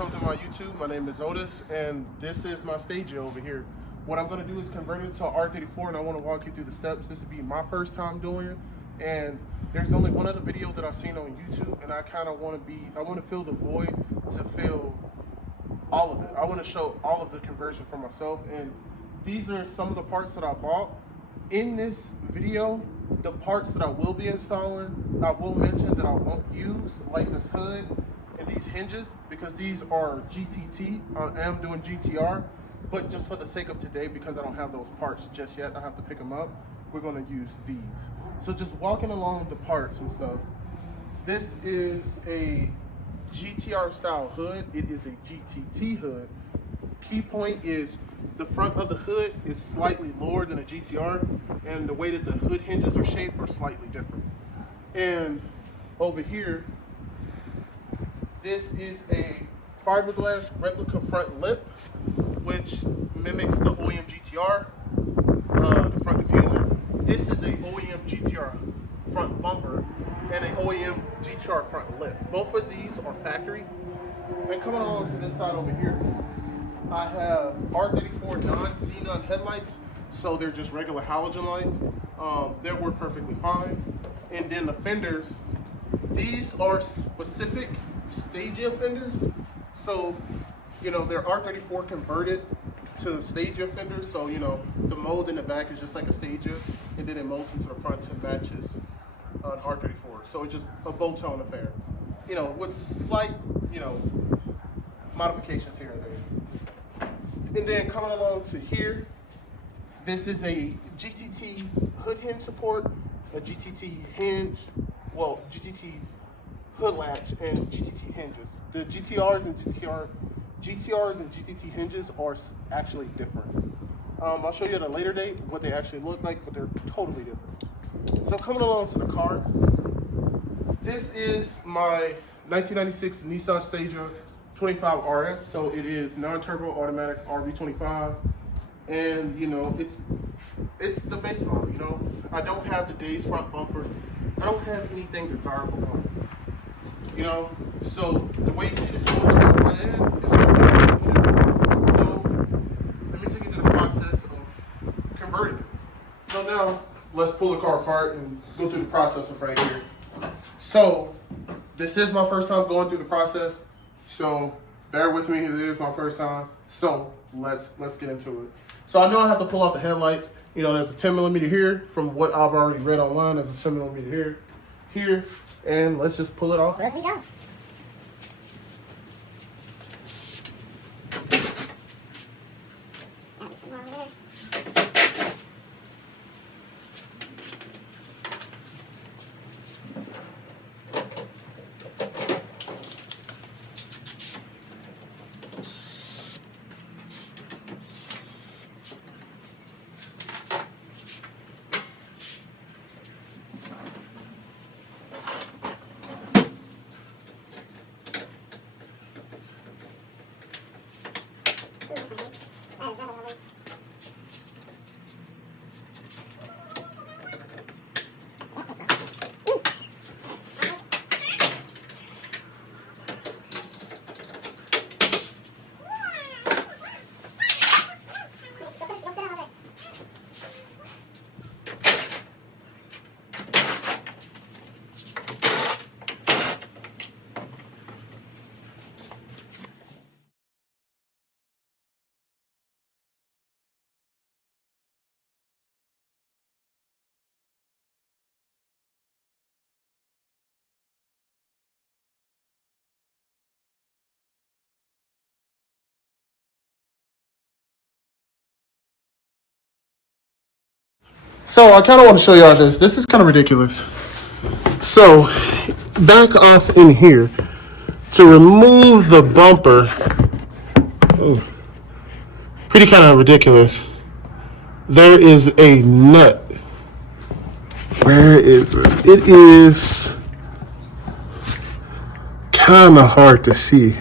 welcome to my YouTube. My name is Otis, and this is my Stagea over here. What I'm going to do is convert it to an R34, and I want to walk you through the steps. This will be my first time doing it, and there's only one other video that I've seen on YouTube, and I kind of want to fill the void to fill all of it. I want to show all of the conversion for myself, and these are some of the parts that I bought. In this video, the parts that I will be installing, I will mention that I won't use, like this hood and these hinges, because these are GTT. I am doing GTR, but just for the sake of today, because I don't have those parts just yet, I have to pick them up, we're going to use these. So just walking along the parts and stuff, this is a GTR style hood. It is a GTT hood. Key point is the front of the hood is slightly lower than a GTR, and the way that the hood hinges are shaped are slightly different. And over here, this is a fiberglass replica front lip, which mimics the OEM GTR, the front diffuser. This is a OEM GTR front bumper and an OEM GTR front lip. Both of these are factory. And coming along to this side over here, I have R34 non-xenon headlights, so they're just regular halogen lights. They work perfectly fine. And then the fenders, these are specific Stagea fenders. So, you know, they're R34 converted to Stagea fenders. So, you know, the mold in the back is just like a Stagea, and then it molds into the front to matches an R34. So it's just a bow tone affair, you know, with slight, you know, modifications here and there. And then coming along to here, this is a GTT hood hinge support, a GTT hinge, well, GTT hood latch, and GTT hinges. The GTRs and GTT hinges are actually different. I'll show you at a later date what they actually look like, but they're totally different. So coming along to the car, this is my 1996 Nissan Stagea 25 RS, so it is non-turbo automatic RV25, and you know it's the base model. You know, I don't have the days front bumper, I don't have anything desirable on it. You know, so the way you see this going to the front end is going to be different. So let me take you through the process of converting it. So now let's pull the car apart and go through the process of right here. So this is my first time going through the process. So bear with me, it is my first time. So let's get into it. So I know I have to pull out the headlights. You know, there's a 10mm here from what I've already read online. There's a 10mm here, and let's just pull it off. Let's go. So I kind of want to show y'all this. This is kind of ridiculous. So back off in here to remove the bumper. Oh, pretty kind of ridiculous. There is a nut. Where is it? It is kind of hard to see.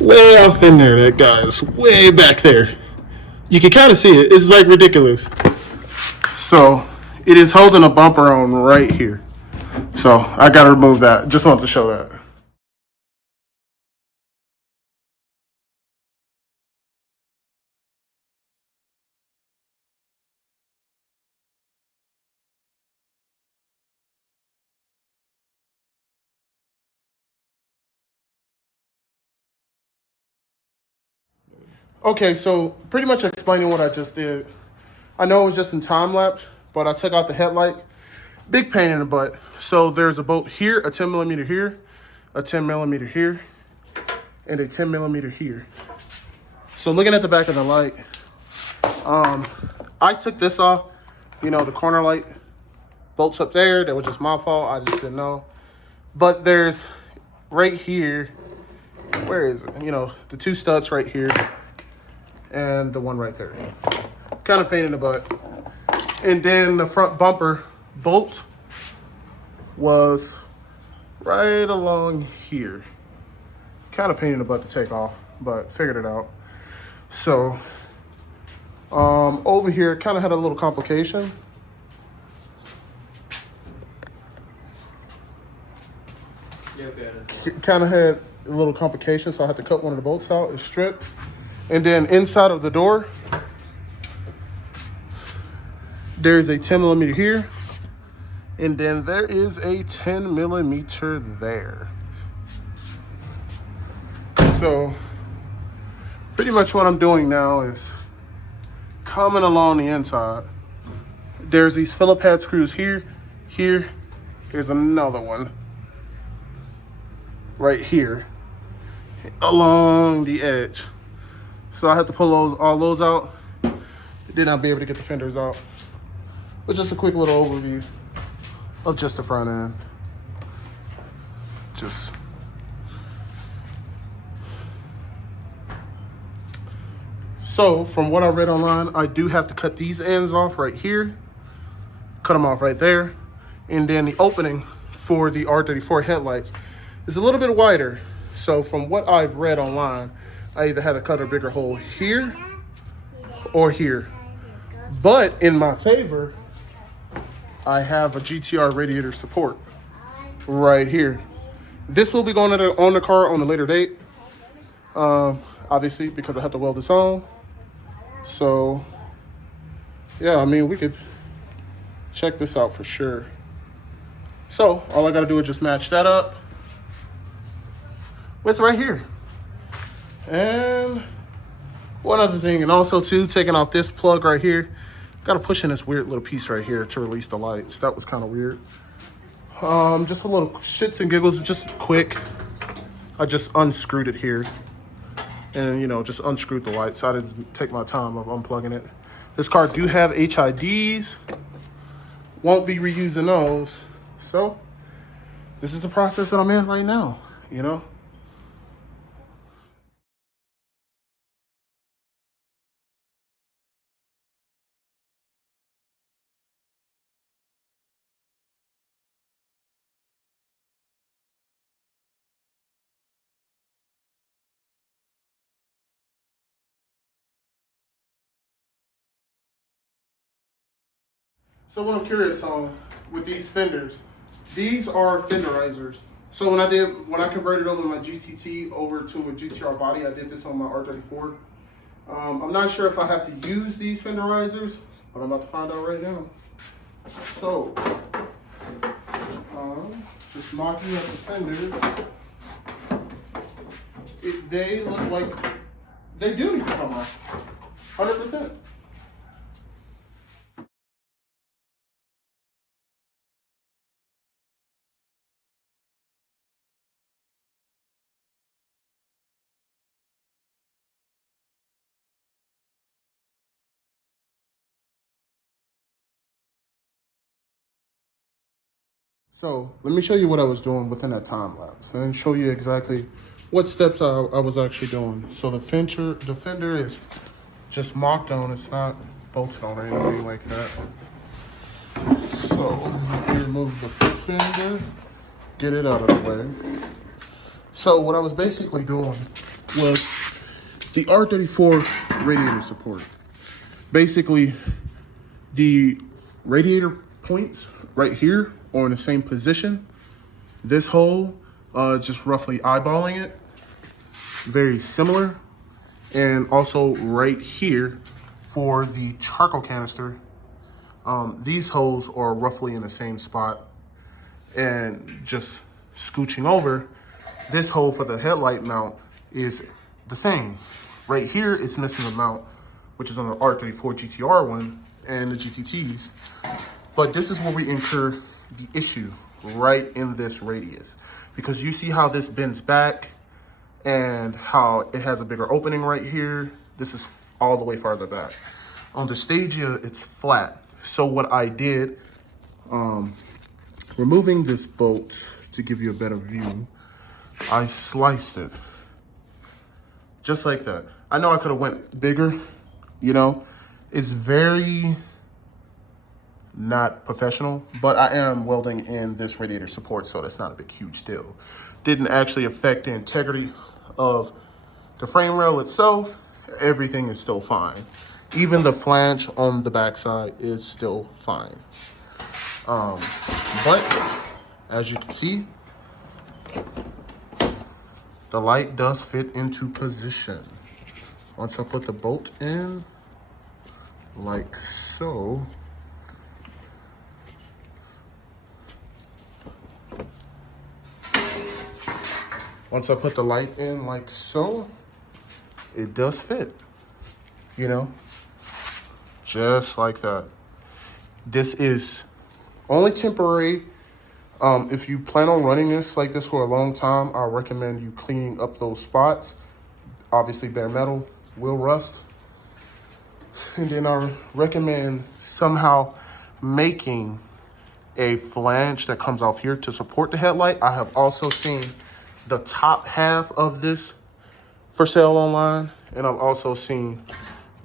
Way off in there, that guy's way back there. You can kind of see it. It's like ridiculous. So it is holding a bumper on right here. So I got to remove that. Just wanted to show that. Okay, so pretty much explaining what I just did. I know it was just in time lapse, but I took out the headlights. Big pain in the butt. So there's a bolt here, a 10 millimeter here, a 10 millimeter here, and a 10 millimeter here. So looking at the back of the light, I took this off. You know, the corner light bolts up there. That was just my fault. I just didn't know. But there's right here, where is it? You know, the two studs right here and the one right there. Kind of pain in the butt. And then the front bumper bolt was right along here. Kind of pain in the butt to take off, but figured it out. So over here, kind of had a little complication. Kind of had a little complication, so I had to cut one of the bolts out and strip. And then inside of the door, there's a 10 millimeter here, and then there is a 10 millimeter there. So pretty much what I'm doing now is coming along the inside. There's these Phillip head screws here, here. Here's another one right here along the edge. So I had to pull all those out. Then I'll be able to get the fenders out. But just a quick little overview of just the front end. So from what I read online, I do have to cut these ends off right here, cut them off right there. And then the opening for the R34 headlights is a little bit wider. So from what I've read online, I either had to cut a bigger hole here or here. But in my favor, I have a GTR radiator support right here. This will be going on the car on a later date, obviously, because I have to weld this on. So, yeah, I mean, we could check this out for sure. So, all I got to do is just match that up with right here. And one other thing, and also, too, taking off this plug right here. Got to push in this weird little piece right here to release the lights. That was kind of weird. Just a little shits and giggles, just quick. I just unscrewed it here. And, you know, just unscrewed the lights. So I didn't take my time of unplugging it. This car do have HIDs. Won't be reusing those. So, this is the process that I'm in right now, you know? So what I'm curious on with these fenders, these are fenderizers. So when I converted over my GTT over to a GTR body, I did this on my R34. I'm not sure if I have to use these fenderizers, but I'm about to find out right now. So, just knocking up the fenders. They look like they do need to come off, 100%. So let me show you what I was doing within that time lapse and show you exactly what steps I was actually doing. So the fender is just mocked on, it's not bolted on or anything like that. So let me remove the fender, get it out of the way. So what I was basically doing was the R34 radiator support. Basically, the radiator points right here are in the same position. This hole, just roughly eyeballing it, very similar. And also right here for the charcoal canister, these holes are roughly in the same spot. And just scooching over, this hole for the headlight mount is the same. Right here, it's missing a mount, which is on the R34 GTR one and the GTTs. But this is where we incur the issue, right in this radius. Because you see how this bends back and how it has a bigger opening right here. This is all the way farther back. On the Stagea, it's flat. So what I did, removing this bolt to give you a better view, I sliced it. Just like that. I know I could have went bigger, you know. It's very not professional, but I am welding in this radiator support, so that's not a big, huge deal. Didn't actually affect the integrity of the frame rail itself. Everything is still fine. Even the flange on the backside is still fine. But as you can see, the light does fit into position. Once I put the bolt in, like so, once I put the light in like so, it does fit, you know, just like that. This is only temporary. If you plan on running this like this for a long time, I recommend you cleaning up those spots. Obviously, bare metal will rust. And then I recommend somehow making a flange that comes off here to support the headlight. I have also seen the top half of this for sale online, and I've also seen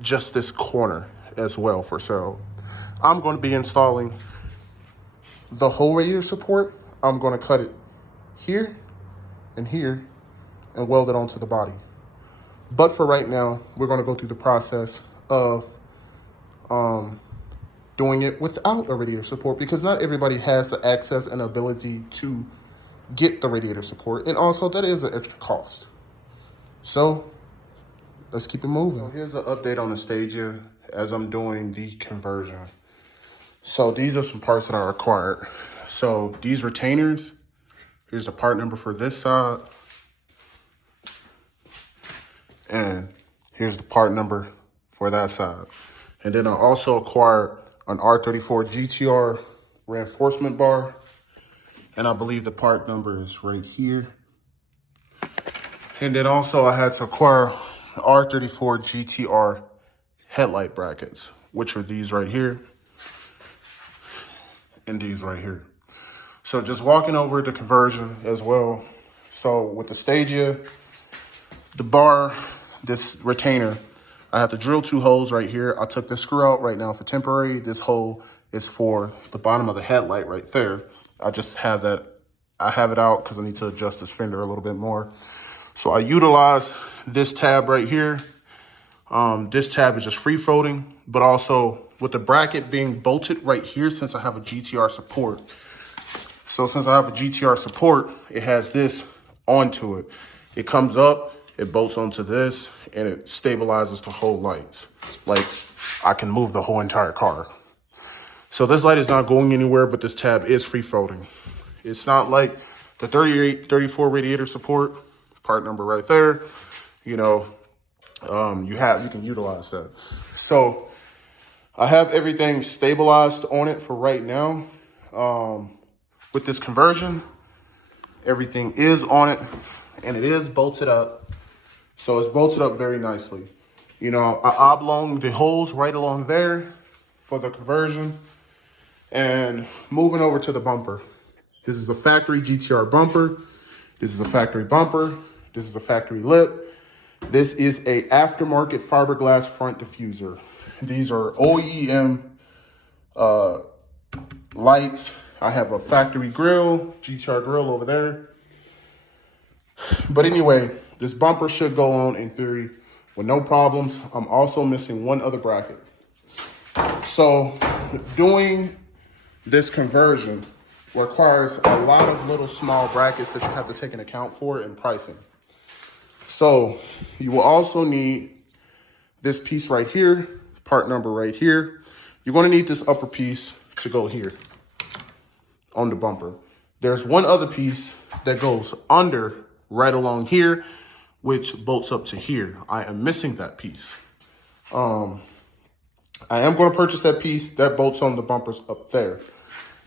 just this corner as well for sale. I'm going to be installing the whole radiator support. I'm going to cut it here and here and weld it onto the body. But for right now, we're going to go through the process of doing it without a radiator support, because not everybody has the access and ability to get the radiator support, and also that is an extra cost. So let's keep it moving. So here's an update on the Stagea as I'm doing the conversion. So these are some parts that I required. So these retainers, here's the part number for this side, and here's the part number for that side. And then I also acquired an R34 GTR reinforcement bar, and I believe the part number is right here. And then also I had to acquire R34 GTR headlight brackets, which are these right here and these right here. So just walking over the conversion as well. So with the Stagea, the bar, this retainer, I have to drill 2 holes right here. I took this screw out right now for temporary. This hole is for the bottom of the headlight right there. I just have that, I have it out because I need to adjust this fender a little bit more. So I utilize this tab right here. This tab is just free floating, but also with the bracket being bolted right here, since I have a GTR support. So since I have a GTR support, it has this onto it. It comes up, it bolts onto this, and it stabilizes the whole lights. Like, I can move the whole entire car. So this light is not going anywhere, but this tab is free floating. It's not like the 34 radiator support, part number right there. You know, you can utilize that. So I have everything stabilized on it for right now. With this conversion, everything is on it, and it is bolted up. So it's bolted up very nicely. You know, I oblonged the holes right along there for the conversion. And moving over to the bumper. This is a factory GTR bumper. This is a factory bumper. This is a factory lip. This is a aftermarket fiberglass front diffuser. These are OEM lights. I have a factory grill, GTR grill over there. But anyway, this bumper should go on in theory with no problems. I'm also missing one other bracket. So doing this conversion requires a lot of little small brackets that you have to take into account for in pricing. So you will also need this piece right here, part number right here. You're going to need this upper piece to go here on the bumper. There's one other piece that goes under right along here, which bolts up to here. I am missing that piece. I am going to purchase that piece that bolts on the bumpers up there.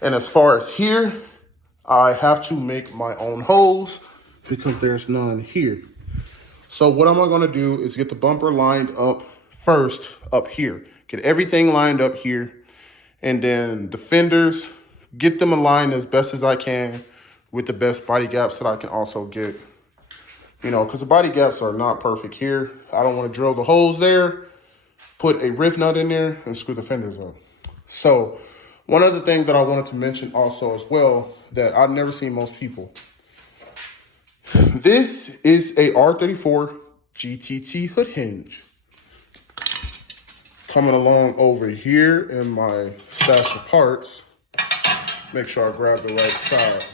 And as far as here, I have to make my own holes because there's none here. So what am I going to do is get the bumper lined up first up here. Get everything lined up here. And then the fenders, get them aligned as best as I can with the best body gaps that I can also get. You know, because the body gaps are not perfect here. I don't want to drill the holes there, put a riv nut in there, and screw the fenders up. So one other thing that I wanted to mention also as well that I've never seen most people. This is a R34 GTT hood hinge. Coming along over here in my stash of parts. Make sure I grab the right side.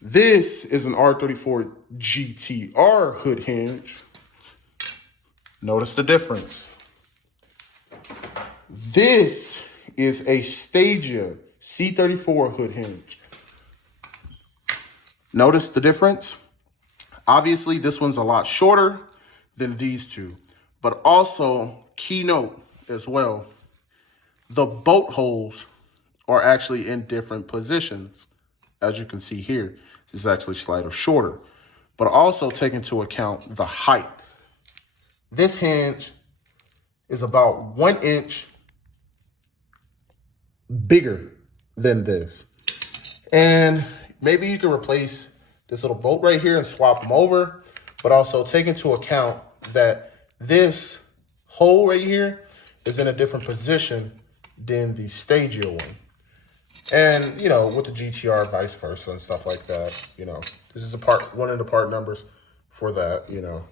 This is an R34 GTR hood hinge. Notice the difference. This is a Stagea C34 hood hinge. Notice the difference? Obviously, this one's a lot shorter than these two, but also keynote as well. The bolt holes are actually in different positions. As you can see here, this is actually slightly shorter, but also take into account the height. This hinge is about 1 inch bigger than this. And maybe you can replace this little bolt right here and swap them over, but also take into account that this hole right here is in a different position than the Stagea one. And, you know, with the GTR, vice versa and stuff like that, you know, this is one of the part numbers for that, you know.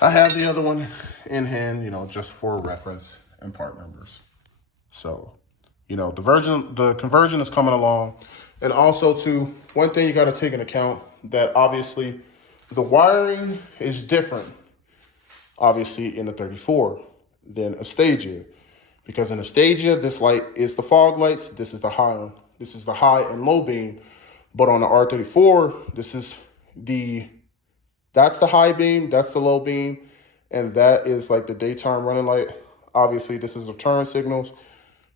I have the other one in hand, you know, just for reference and part numbers. So, you know, the conversion is coming along. And also, too, one thing you got to take into account that obviously the wiring is different, obviously, in the 34 than a Stagea. Because in a Stagea, this light is the fog lights. This is the high and low beam. But on the R34, that's the high beam, that's the low beam, and that is like the daytime running light. Obviously, this is a turn signals.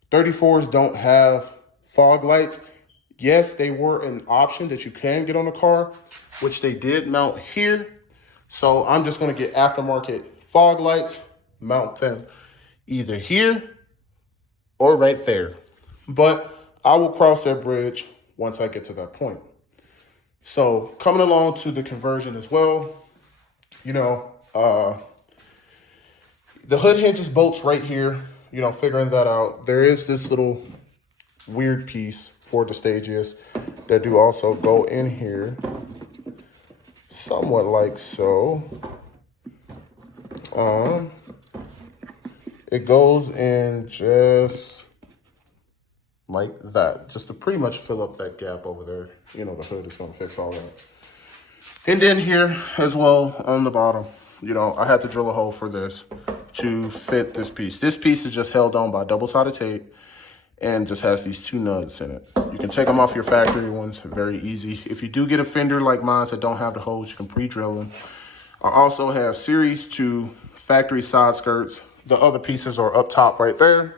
34s don't have fog lights. Yes, they were an option that you can get on the car, which they did mount here. So I'm just going to get aftermarket fog lights, mount them either here or right there. But I will cross that bridge once I get to that point. So coming along to the conversion as well, you know, the hood hinges bolts right here, you know, figuring that out. There is this little weird piece for the Stageas that do also go in here, somewhat like so. It goes in just like that, just to pretty much fill up that gap over there. You know, the hood is going to fix all that. And then here as well on the bottom, you know, I had to drill a hole for this to fit this piece. This piece is just held on by double-sided tape and just has these two nuts in it. You can take them off your factory ones, very easy. If you do get a fender like mine that don't have the holes, you can pre-drill them. I also have Series 2 factory side skirts. The other pieces are up top right there.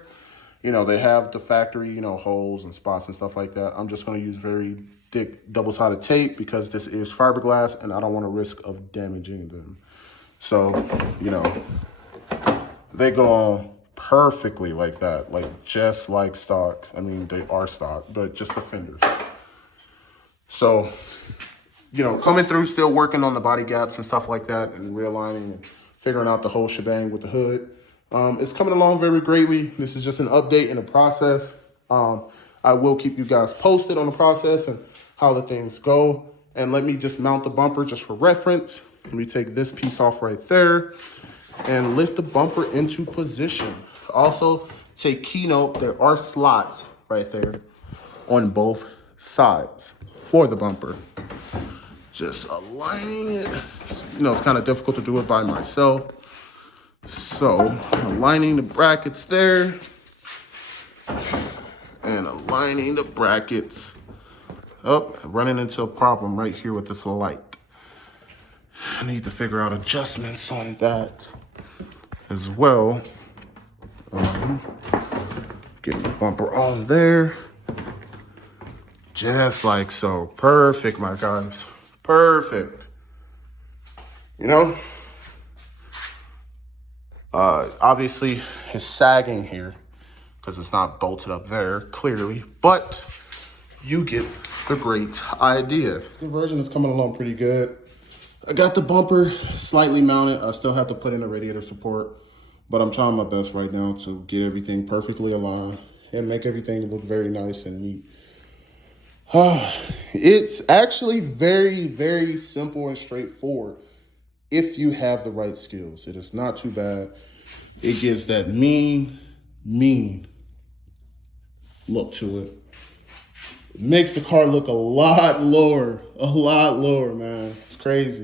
You know, they have the factory, you know, holes and spots and stuff like that. I'm just going to use very thick double-sided tape because this is fiberglass and I don't want to risk of damaging them. So, you know, they go on perfectly like that, like just like stock. I mean, they are stock, but just the fenders. So, you know, coming through, still working on the body gaps and stuff like that and realigning and figuring out the whole shebang with the hood. It's coming along very greatly. This is just an update in the process. I will keep you guys posted on the process and how the things go. And let me just mount the bumper just for reference. Let me take this piece off right there and lift the bumper into position. Also, take keynote, there are slots right there on both sides for the bumper. Just aligning it. You know, it's kind of difficult to do it by myself. So, aligning the brackets there and aligning the brackets Oh, running into a problem right here with this light. I need to figure out adjustments on that as well. Getting the bumper on there. Just like so. Perfect, my guys. Perfect. You know? Obviously, it's sagging here because it's not bolted up there, clearly. But you get the great idea. This conversion is coming along pretty good. I got the bumper slightly mounted. I still have to put in a radiator support, but I'm trying my best right now to get everything perfectly aligned and make everything look very nice and neat. It's actually very, very simple and straightforward if you have the right skills. It is not too bad. It gives that mean look to it. It makes the car look a lot lower, man. It's crazy.